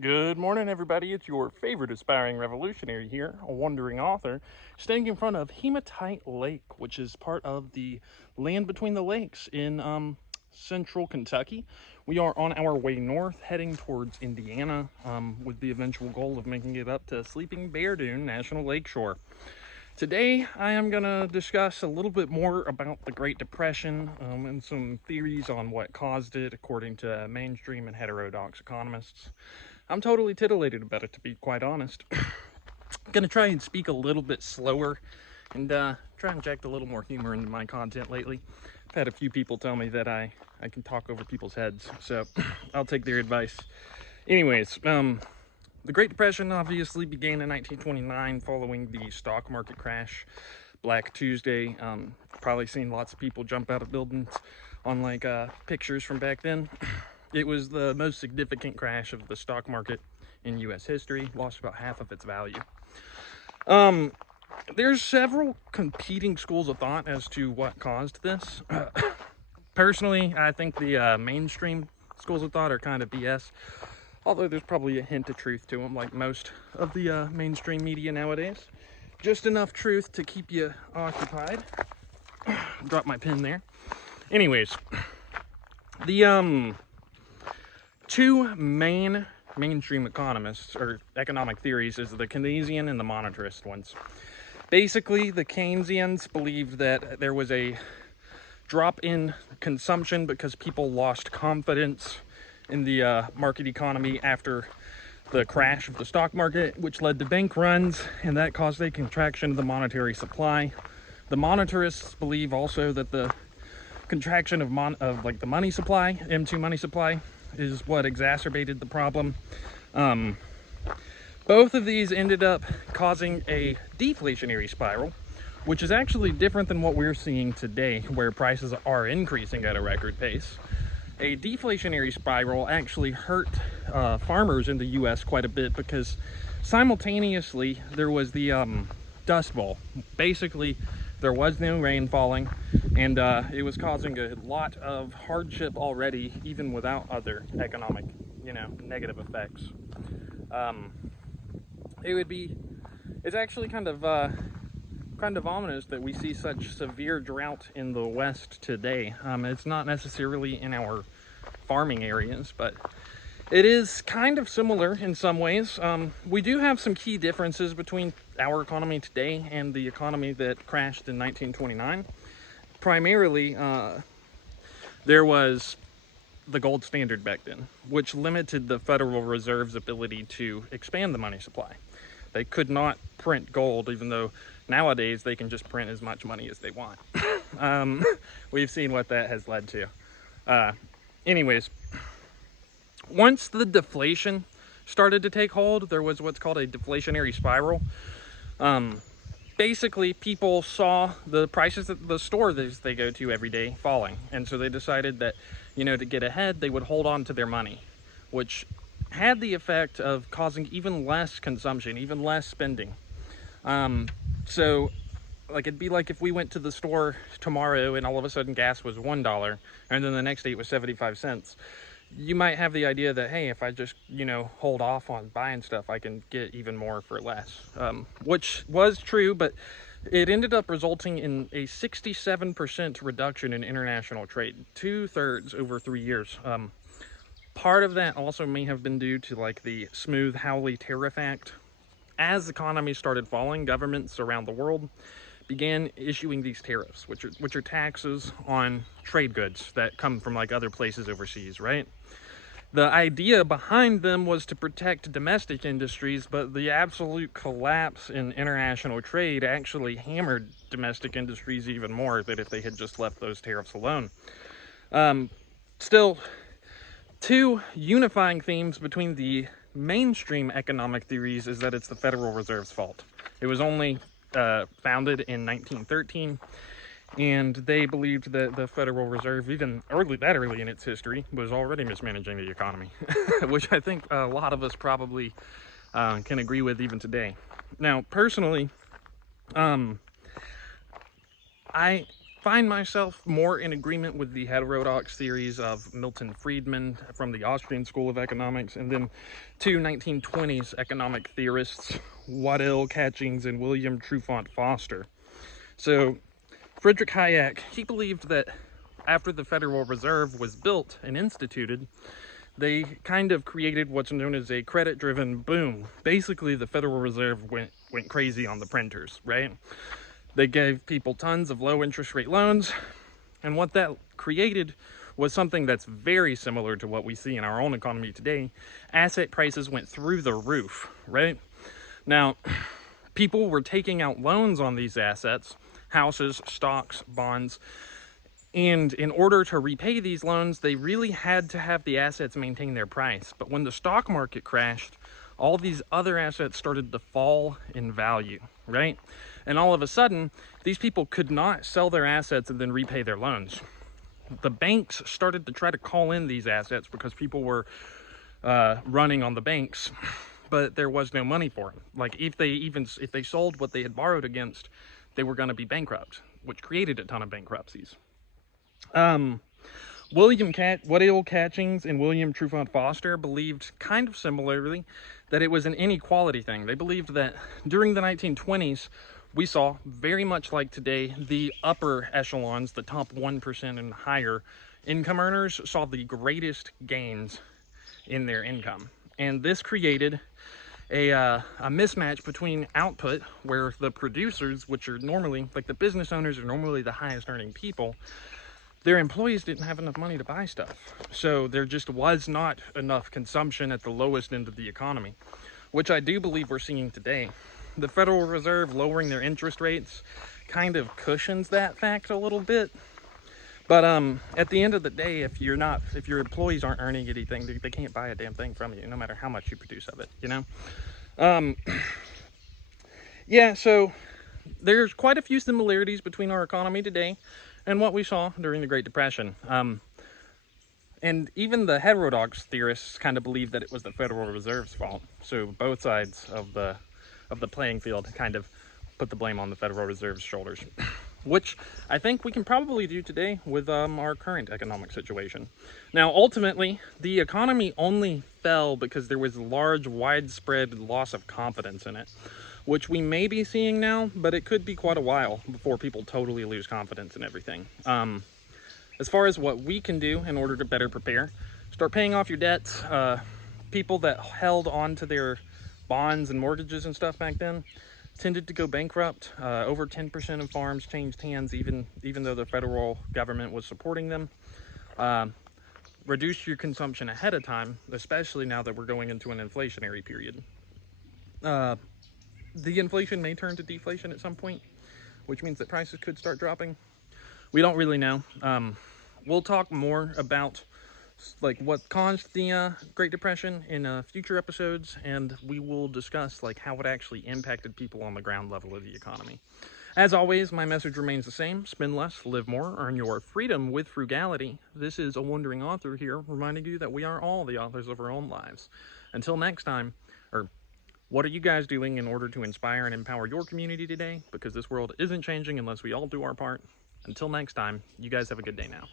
Good morning, everybody. It's your favorite aspiring revolutionary here, a wandering author, standing in front of Hematite Lake, which is part of the land between the lakes in central Kentucky. We are on our way north, heading towards Indiana, with the eventual goal of making it up to Sleeping Bear Dune National Lakeshore. Today, I am going to discuss a little bit more about the Great Depression and some theories on what caused it, according to mainstream and heterodox economists. I'm totally titillated about it, to be quite honest. I'm gonna try and speak a little bit slower and try and inject a little more humor into my content lately. I've had a few people tell me that I can talk over people's heads, so I'll take their advice. Anyways, the Great Depression obviously began in 1929 following the stock market crash, Black Tuesday. Probably seen lots of people jump out of buildings on like pictures from back then. It was the most significant crash of the stock market in U.S. history, lost about half of its value. There's several competing schools of thought as to what caused this. Personally, I think the mainstream schools of thought are kind of BS, although there's probably a hint of truth to them, like most of the mainstream media nowadays. Just enough truth to keep you occupied. Drop my pen there. Anyways, the two mainstream economists or economic theories is the Keynesian and the monetarist ones. Basically, the Keynesians believed that there was a drop in consumption because people lost confidence in the market economy after the crash of the stock market, which led to bank runs, and that caused a contraction of the monetary supply. The monetarists believe also that the contraction of the money supply, M2 money supply, is what exacerbated the problem. Both of these ended up causing a deflationary spiral, which is actually different than what we're seeing today, where prices are increasing at a record pace. A deflationary spiral actually hurt farmers in the US quite a bit because simultaneously there was the Dust Bowl. Basically, there was no rain falling, and it was causing a lot of hardship already, even without other economic, negative effects. It's actually kind of ominous that we see such severe drought in the West today. It's not necessarily in our farming areas, but it is kind of similar in some ways. We do have some key differences between our economy today and the economy that crashed in 1929. Primarily, there was the gold standard back then, which limited the Federal Reserve's ability to expand the money supply. They could not print gold, even though nowadays they can just print as much money as they want. We've seen what that has led to. Anyways, once the deflation started to take hold, there was what's called a deflationary spiral. Basically, people saw the prices at the store that they go to every day falling, and so they decided that, to get ahead, they would hold on to their money, which had the effect of causing even less consumption, even less spending. So it'd be like if we went to the store tomorrow and all of a sudden gas was $1 and then the next day it was 75 cents. You might have the idea that, hey, if I just, hold off on buying stuff, I can get even more for less, which was true, but it ended up resulting in a 67% reduction in international trade, 2/3 over 3 years. Part of that also may have been due to the Smooth-Hawley Tariff Act. As economies started falling, governments around the world began issuing these tariffs, which are taxes on trade goods that come from other places overseas, right? The idea behind them was to protect domestic industries, but the absolute collapse in international trade actually hammered domestic industries even more than if they had just left those tariffs alone. Still, two unifying themes between the mainstream economic theories is that it's the Federal Reserve's fault. It was only founded in 1913, and they believed that the Federal Reserve, even that early in its history, was already mismanaging the economy, which I think a lot of us probably can agree with even today. Now, personally, I find myself more in agreement with the heterodox theories of Milton Friedman from the Austrian School of Economics, and then two 1920s economic theorists, Waddell Catchings and William Trufant Foster. So Friedrich Hayek, he believed that after the Federal Reserve was built and instituted, they kind of created what's known as a credit-driven boom. Basically, the Federal Reserve went crazy on the printers, right? They gave people tons of low interest rate loans, and what that created was something that's very similar to what we see in our own economy today. Asset prices went through the roof, right? Now, people were taking out loans on these assets, houses, stocks, bonds, and in order to repay these loans, they really had to have the assets maintain their price. But when the stock market crashed, all these other assets started to fall in value, right? And all of a sudden, these people could not sell their assets and then repay their loans. The banks started to try to call in these assets because people were running on the banks, but there was no money for them. Like if they sold what they had borrowed against, they were going to be bankrupt, which created a ton of bankruptcies. Waddell Catchings and William Trufant Foster believed kind of similarly that it was an inequality thing. They believed that during the 1920s, we saw, very much like today, the upper echelons, the top 1% and higher income earners, saw the greatest gains in their income. And this created a mismatch between output, where the producers, which are normally, like the business owners are normally the highest earning people, their employees didn't have enough money to buy stuff. So there just was not enough consumption at the lowest end of the economy, which I do believe we're seeing today. The Federal Reserve lowering their interest rates kind of cushions that fact a little bit. But at the end of the day, if your employees aren't earning anything, they can't buy a damn thing from you, no matter how much you produce of it, you know? Yeah, so there's quite a few similarities between our economy today and what we saw during the Great Depression. And even the heterodox theorists kind of believe that it was the Federal Reserve's fault. So both sides of the playing field kind of put the blame on the Federal Reserve's shoulders, which I think we can probably do today with our current economic situation. Now, ultimately, the economy only fell because there was large, widespread loss of confidence in it, which we may be seeing now, but it could be quite a while before people totally lose confidence in everything. As far as what we can do in order to better prepare, start paying off your debts. People that held on to their bonds and mortgages and stuff back then tended to go bankrupt. Over 10% of farms changed hands, even though the federal government was supporting them. Reduce your consumption ahead of time, especially now that we're going into an inflationary period. The inflation may turn to deflation at some point, which means that prices could start dropping. We don't really know. We'll talk more about like what caused the Great Depression in future episodes, and we will discuss like how it actually impacted people on the ground level of the economy. As always, my message remains the same: spend less, live more, earn your freedom with frugality. This is a wandering author here, reminding you that we are all the authors of our own lives. Until next time, what are you guys doing in order to inspire and empower your community today? Because this world isn't changing unless we all do our part. Until next time, you guys have a good day now.